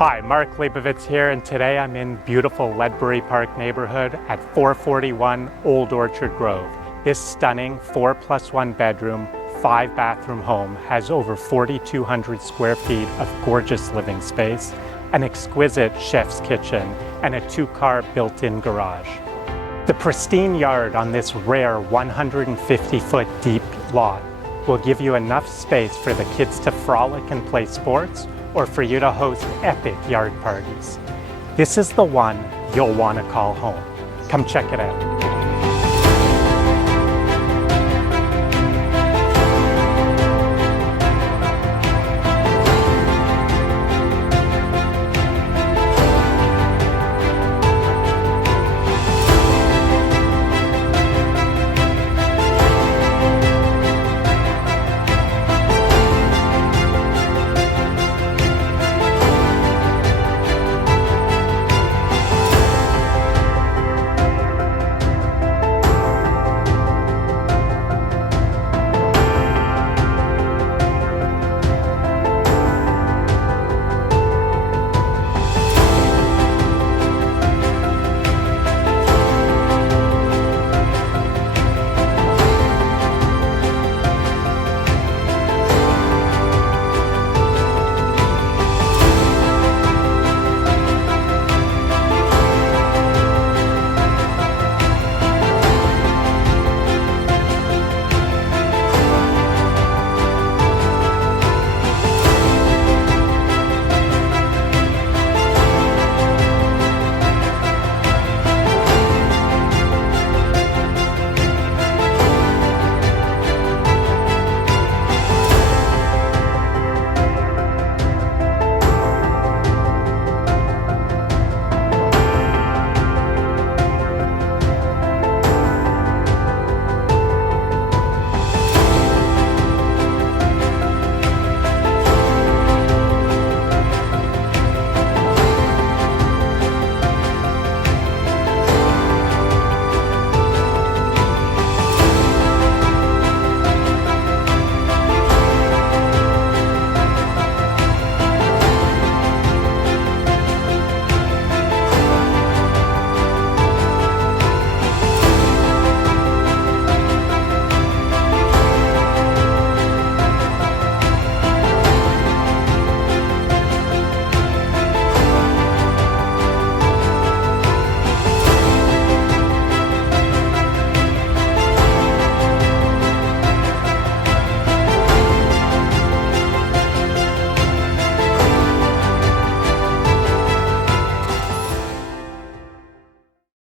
Hi, Mark Leibovitz here, and today I'm in beautiful Ledbury Park neighborhood at 441 Old Orchard Grove. This stunning 4+1 bedroom, 5-bathroom home has over 4,200 square feet of gorgeous living space, an exquisite chef's kitchen, and a 2-car built-in garage. The pristine yard on this rare 150-foot deep lot will give you enough space for the kids to frolic and play sports, or for you to host epic yard parties. This is the one you'll want to call home. Come check it out.